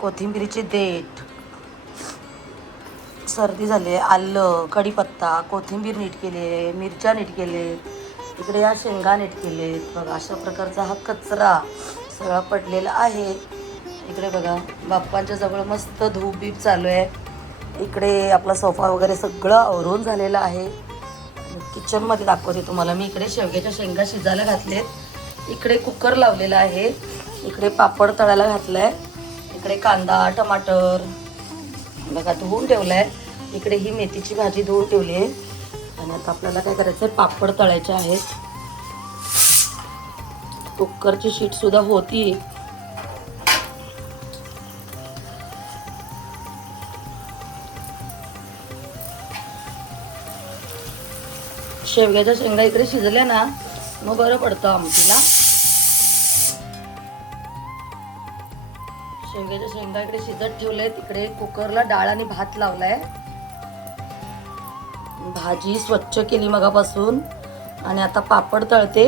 कोथिंबीरीची देठ. सर्दी झाली आहे आलं कढीपत्ता कोथिंबीर नीट केली आहे मिरच्या नीट केले इकडे या शेंगा नीट केले बघा अशा प्रकारचा हा कचरा सगळा पडलेला आहे. इकडे बघा बाप्पांच्या जवळ मस्त धूप बीप चालू आहे. इकडे आपला सोफा वगैरे सगळं आवरून झालेलं आहे. किचनमध्ये दाखवते तुम्हाला. मी इकडे शेवग्याच्या शेंगा शिजायला घातलेत. इकडे कुकर लावलेला आहे. इकडे पापड तळायला आहे इकडे कांदा टमाटर. बघा धुवून ठेवलाय. इकडे ही मेथीची भाजी धुवून ठेवली आहे. आणि आता आपल्याला काय करायचं आहे? पापड तळायचे आहेत. कुकरची शीट सुद्धा होती. शेवग्याच्या शेंगा इकडे शिजल्या ना मग बरं पडतं आमटीला. शेवग्याच्या शेंगा इकडे शिजत ठेवले तिकडे कुकरला डाळ आणि भात लावलाय. भाजी स्वच्छ केली मगापासून. आणि आता पापड तळते.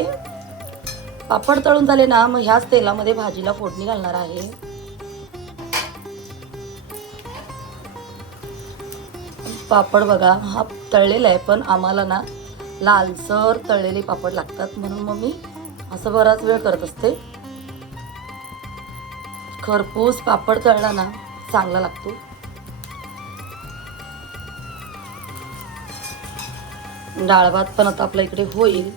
पापड तळून झाले ना मग ह्याच तेलामध्ये भाजीला फोडणी घालणार आहे. पापड बघा हा तळलेला आहे पण आम्हाला ना लालसर तळलेले पापड लागतात. म्हणून मग मी असं बराच वेळ करत असते. खरपूस पापड तळला ना चांगला लागतो. डाळ भात पण आता आपल्या इकडे होईल.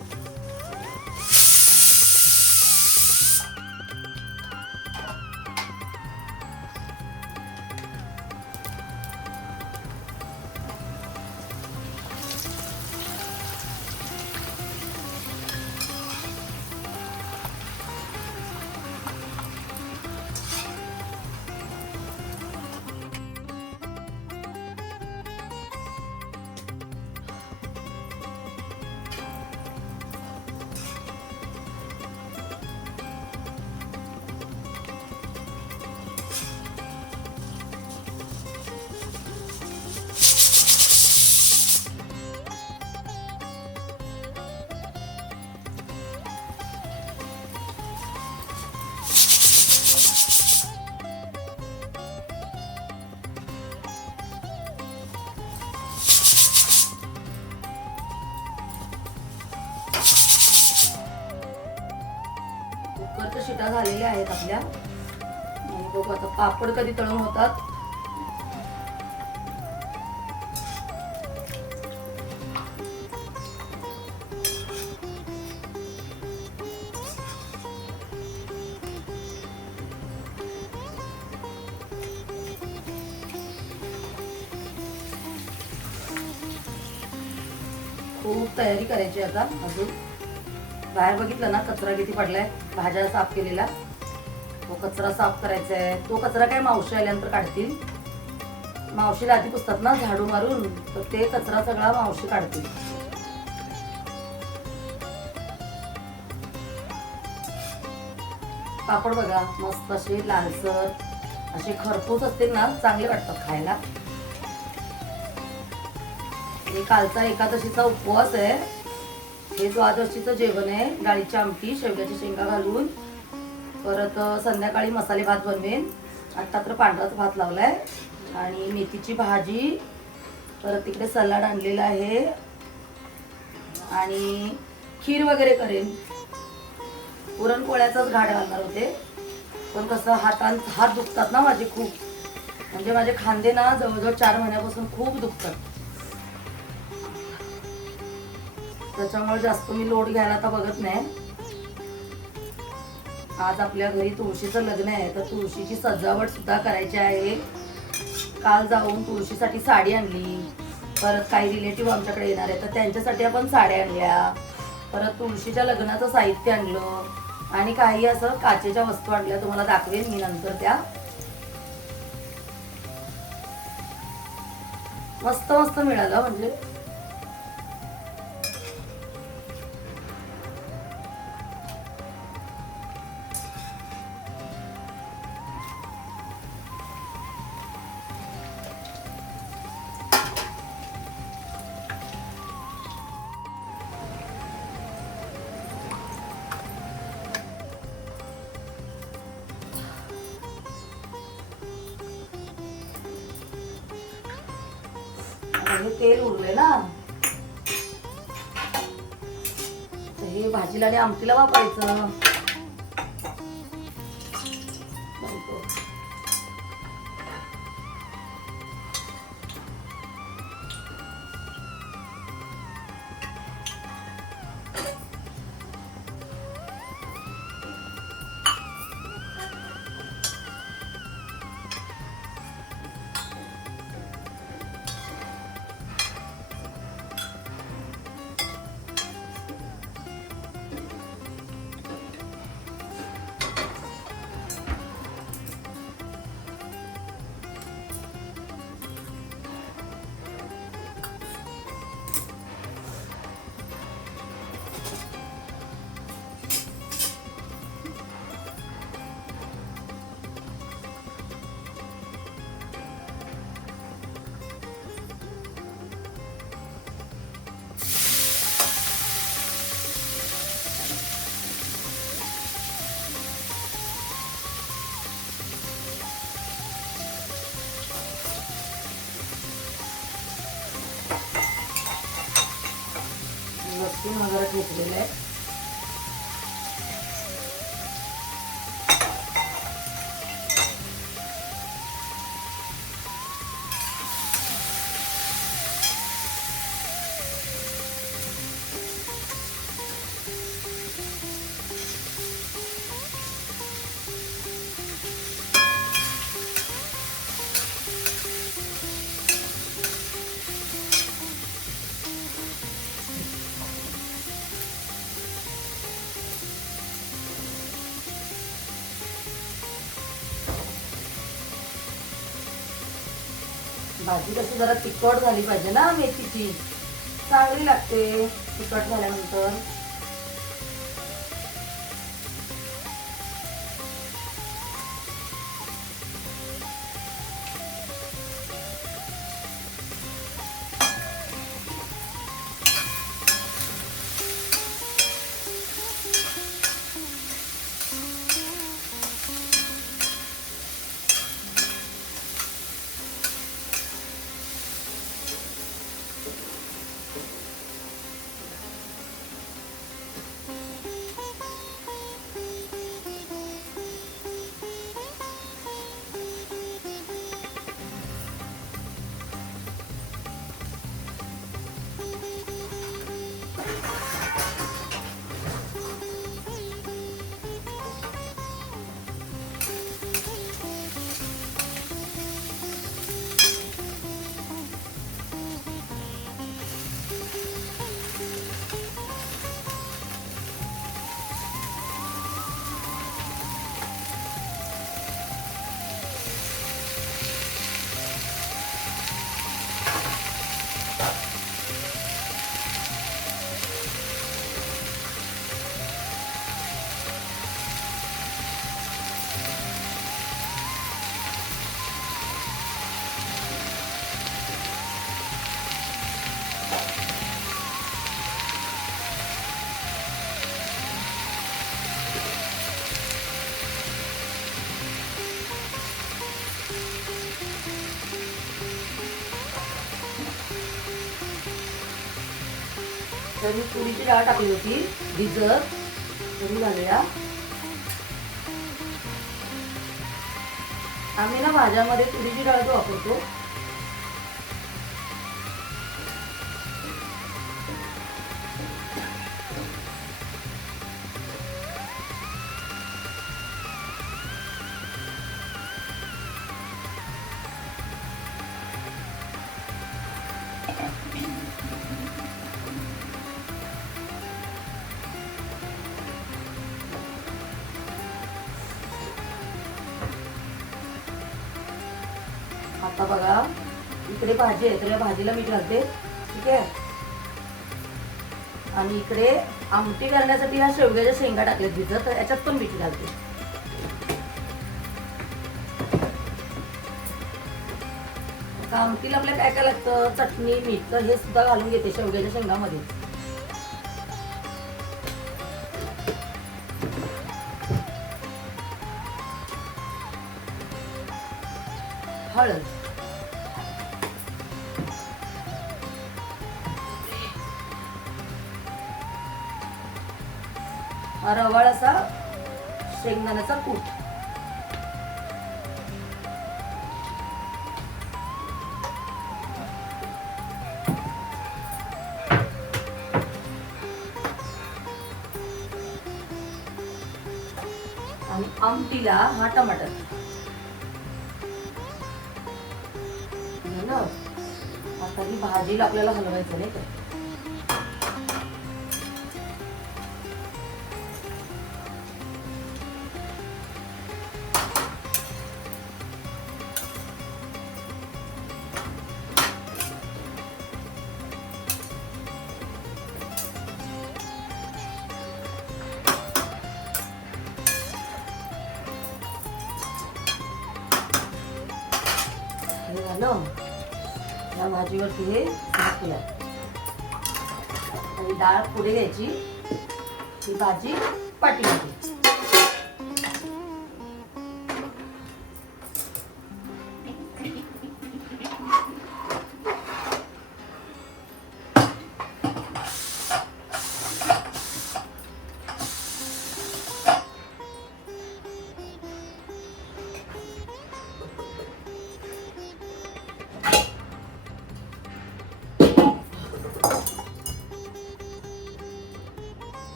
आहेत आपल्या. आणि बघू आता पापड कधी तळून होतात. खूप तयारी करायची आता अजून. बाहेर बघितलं ना कचरा किती पडलाय. भाज्या साफ केलेला तो कचरा साफ करायचा आहे तो कचरा काय मावशी आल्यानंतर काढतील? मावशीला आधी पुसतात ना झाडू मारून तर ते कचरा सगळा मावशी काढतील. पापड बघा मस्त असे लालसर असे खरपूस असतील ना चांगले वाटतात खायला. हे कालचा एकादशीचा उपवास आहे. हे द्वादशीचं जेवण आहे. डाळीची आमटी शेवग्याची शेंगा घालून. परत संध्याकाळी मसाले भात बनवेन. आत्ता तर पांढराच भात लावलाय. आणि मेथीची भाजी परत तिकडे सलाड आणलेला आहे. आणि खीर वगैरे करेन. पुरणपोळ्याचाच घाट घालणार होते. पण कसं हातां हात दुखतात ना माझे खूप. म्हणजे माझे खांदे ना जवळजवळ चार महिन्यापासून खूप दुखतात. त्याच्यामुळे जास्त मी लोड घ्यायला आता बघत नाही. आज आपल्या घरी तुळशीचं लग्न आहे तर तुळशीची सजावट सुद्धा करायची आहे. काल जाऊन तुळशीसाठी साडी आणली. परत काही रिलेटिव्ह आमच्याकडे येणार आहे तर त्यांच्यासाठी आपण साड्या आणल्या. परत तुळशीच्या लग्नाचं साहित्य आणलं. आणि काही असं काचेच्या वस्तू आणल्या तुम्हाला दाखवेन मी नंतर त्या. मस्त मस्त मिळालं म्हणजे. हे तेल उरले ना. हे भाजीला आणि आमटीला वापरायचं. लसूण भाजी कशी जरा तिखट झाली पाहिजे ना मेथीची. चांगली लागते तिखट झाल्यानंतर. तर मी तुरीची डाळ टाकली होती. भिजत. तरी झालेल्या आम्ही ना भाज्यामध्ये तुरीची डाळ वापरतो. भाजी आहे तर या भाजीला मीठ घालते. ठीक आहे? आणि इकडे आमटी करण्यासाठी ह्या शेवग्याच्या शेंगा टाकल्यात भिजत तर याच्यात पण मीठ घालते. आमटीला आपल्या काय काय लागतं? चटणी मीठ तर हे सुद्धा घालून घेते शेवग्याच्या शेंगामध्ये. शेंगदाण्याचा कूट. आणि आमटीला हा टमाटर. आता ही भाजीला आपल्याला हलवायचं नाही का?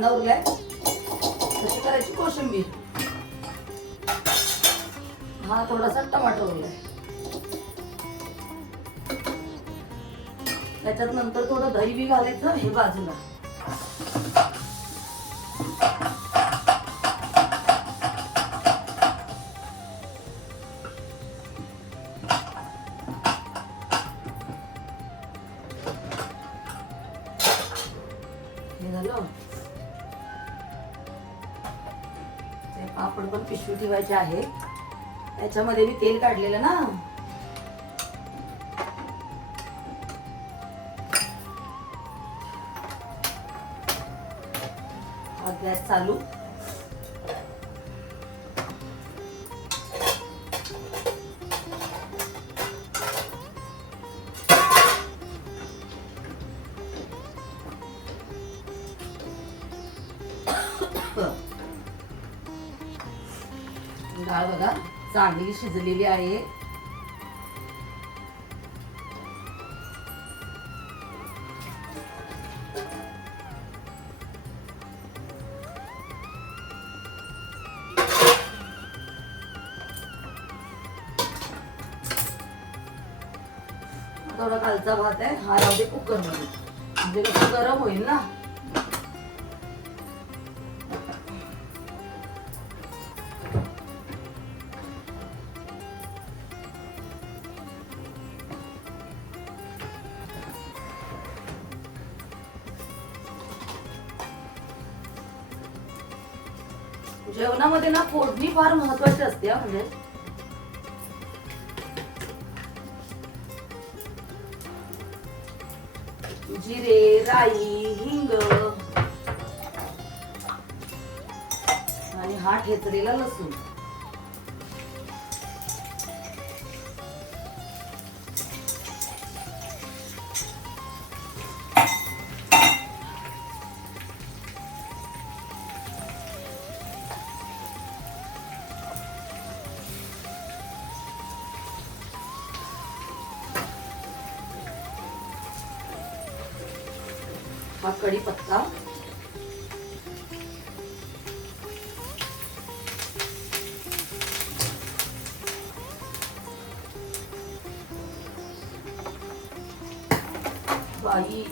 कांदा उरलाय. तशी करायची? कोशिंबीर. हा थोडासा टमाटर उरलाय. त्याच्यात नंतर थोडं दही बी घालायचं हे बाजूला. हे झालं? आपण पापड पण पिशवी ठेवायचे आहे. त्याच्यामध्ये मी तेल काढलेलं ना. गॅस चालू. चांगली शिजलेली आहे. थोडा कालचा भात आहे. हा राहू दे कुकरमध्ये म्हणजे कसं गरम होईल ना? फार महत्वाची असते म्हणजे. जिरे राई हिंग. आणि हा ठेचलेला लसूण. कढीपत्ता बाई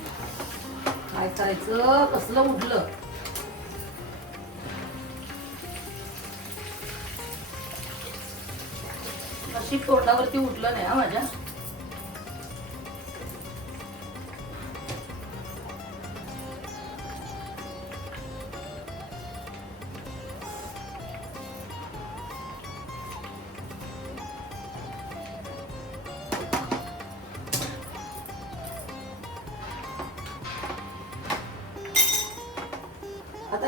काय करायचं? कसलं उडलं? अशी तोंडावरती उठलं नाही हा माझ्या.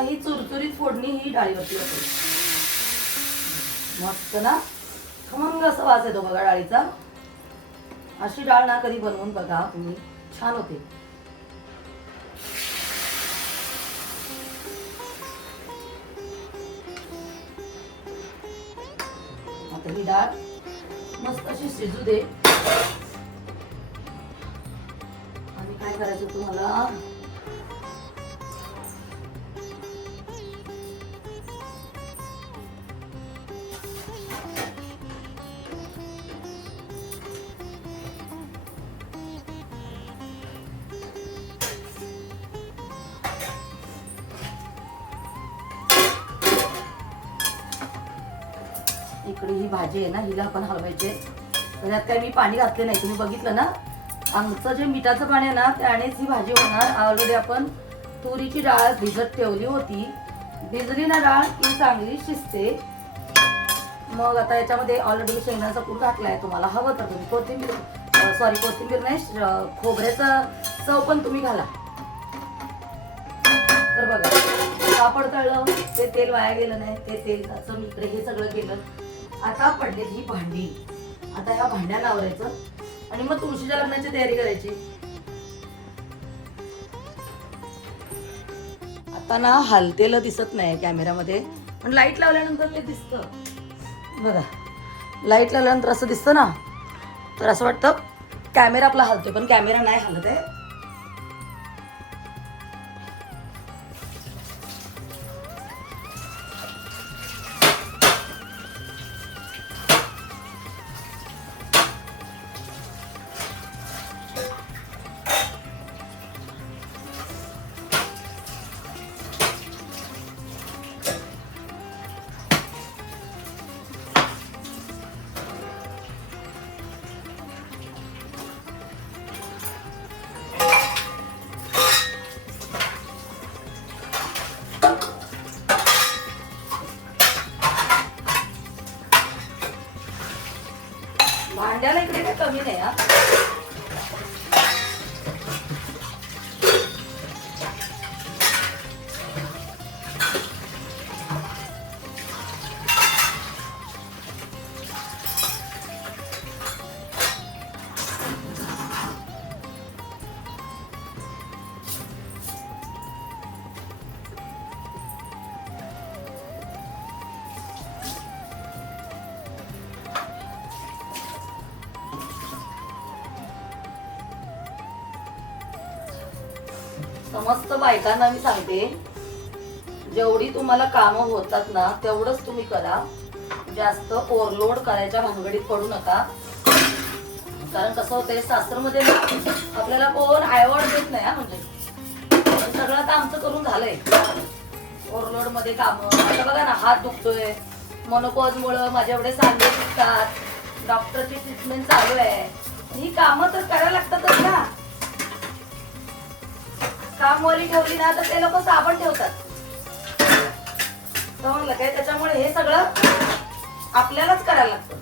आता ही चुरचुरीत फोडणी ही डाळीवरती असते मस्त ना? खमंग असा वास येतो बघा डाळीचा. अशी डाळ ना कधी बनवून बघा तुम्ही. छान होते. आता ही डाळ मस्त अशी शिजू दे. इकडे ही भाजी आहे ना हिला आपण हलवायचे त्याच्यात काय मी पाणी घातले नाही. तुम्ही बघितलं ना? आमचं जे मिठाचं पाणी आहे ना त्यानेच ही भाजी होणार. ऑलरेडी आपण तुरीची डाळ भिजत ठेवली होती. भिजली ना डाळ ही चांगली शिजते. मग आता याच्यामध्ये ऑलरेडी शेंगदाण्याचा घातला आहे तुम्हाला हवं तर तुम्ही कोथिंबीर सॉरी कोथिंबीर नाही खोबऱ्याचा चव पण तुम्ही घाला. तर बघा कापड तळलं ते तेल वाया गेलं नाही ते तेल मी इकडे हे सगळं केलं. आता पडली ही भांडी. आता ह्या भांड्याला आवरायचं आणि मग तुळशीच्या लग्नाची तयारी करायची. आता ना हलतेलं दिसत नाही कॅमेऱ्यामध्ये पण लाइट लावल्यानंतर ते दिसतं. बघा लाइट लावल्यानंतर असं दिसतं ना? तर असं वाटतं कॅमेरा आपला हलतोय पण कॅमेरा नाही हलत आहे. समस्त बायकांना मी सांगते जेवढी तुम्हाला कामं होतात ना तेवढंच तुम्ही करा. जास्त ओव्हरलोड करायच्या भानगडीत पडू नका. कारण कसं होतंय सासरमध्ये ना आपल्याला कोण आयवड देत नाही हा म्हणजे. सगळं आता आमचं करून झालंय. ओव्हरलोडमध्ये काम. आता बघा ना हात दुखतोय. मोनोपॉज मुळे माझ्या एवढे सांगे दुखतात. डॉक्टरची ट्रीटमेंट चालू आहे. ही कामं तर करायला लागतातच ना. कामवाली ठेवली ना तर ते लोक साबण ठेवतात. समजलं काय त्याच्यामुळे हे सगळं आपल्यालाच करायला लागतं.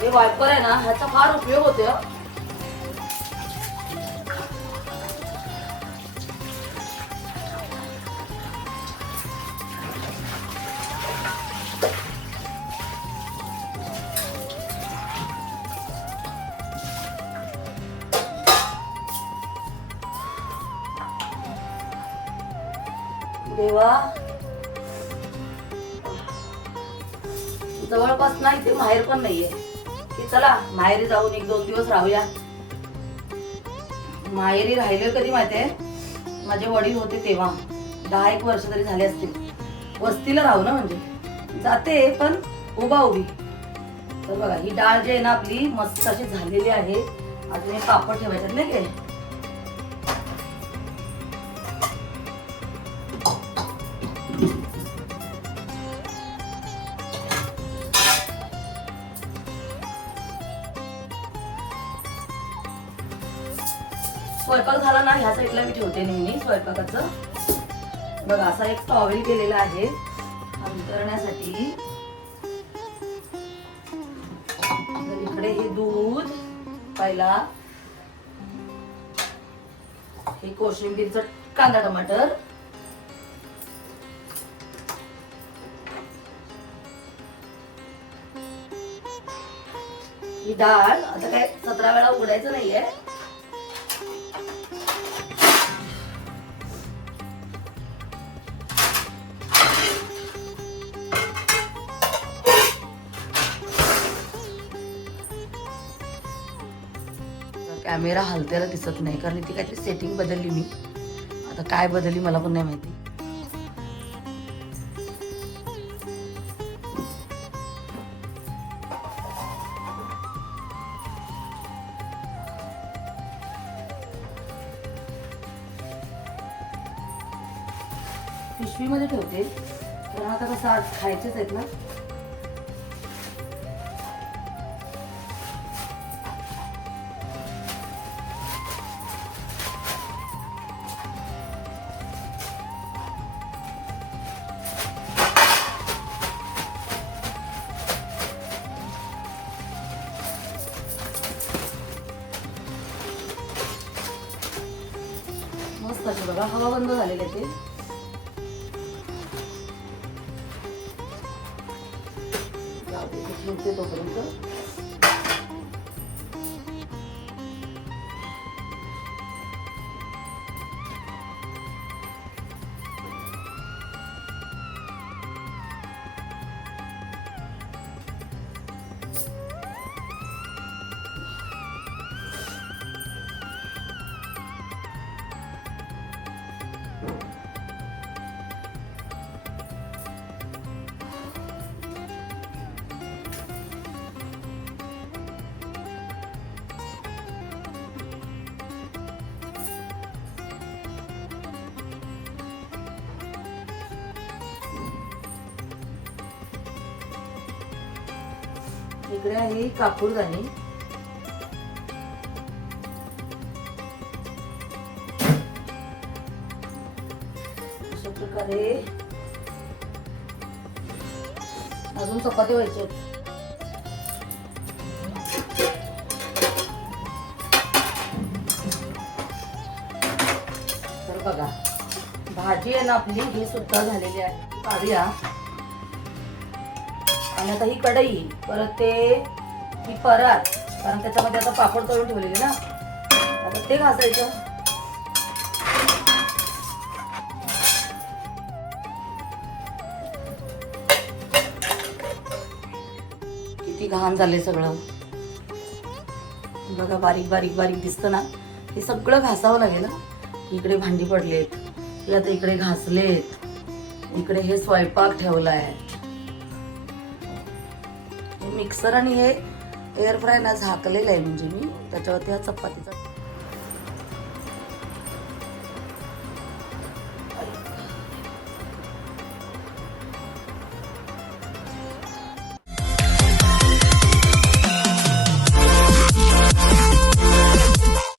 हे वायपर आहे ना ह्याचा फार उपयोग होतो जाऊन एक दोन दिवस राहूया. माहेरी राहिले कधी माहितीये माझे वडील होते तेव्हा. दहा एक वर्ष तरी झाले असतील. वस्तीला राहू ना म्हणजे. जाते पण उभा उभी. तर बघा ही डाळ जी आहे ना आपली मस्त अशी झालेली आहे. अजून हे पापड ठेवायच्यात नाही काय साईडला मी ठेवते नेहमी स्वयंपाकाचं. बघा असा एक टॉवेल केलेला आहे. अंतरण्यासाठी. इकडे हे दूध पहिला. हे कोशिंबीरचं कांदा टमाटर. ही डाळ आता काय सतरा वेळा उघडायचं नाहीये. कॅमेरा हलत्याला दिसत नाही कारण ती काहीतरी सेटिंग बदलली मी. आता काय बदलली मला पण नाही माहिती. पिशवीमध्ये ठेवते. कारण आता कसं आज खायचेच आहेत ना. हवा बंद झालेले ते. इकडे आहे कापूरदाणी अशा प्रकारे अजून चपाती व्हायचे तर बघा भाजी आहे ना आपली ही सुद्धा झालेली आहे. काढूया. आणि आता ही कढई परत ते ही परात कारण त्याच्यामध्ये आता पापड तळून ठेवलेले ना. आता ते घासायचं. किती घाण झाले सगळं. बघा बारीक बारीक बारीक दिसतं ना. हे सगळं घासावं लागेल ना इकडे भांडी पडलेत हे आता इकडे घासलेत. इकडे हे स्वयंपाक ठेवला आहे मिक्सर आणि हे एअर फ्रायना झाकलेलं आहे म्हणजे मी. त्याच्यावरती हा चपातीचा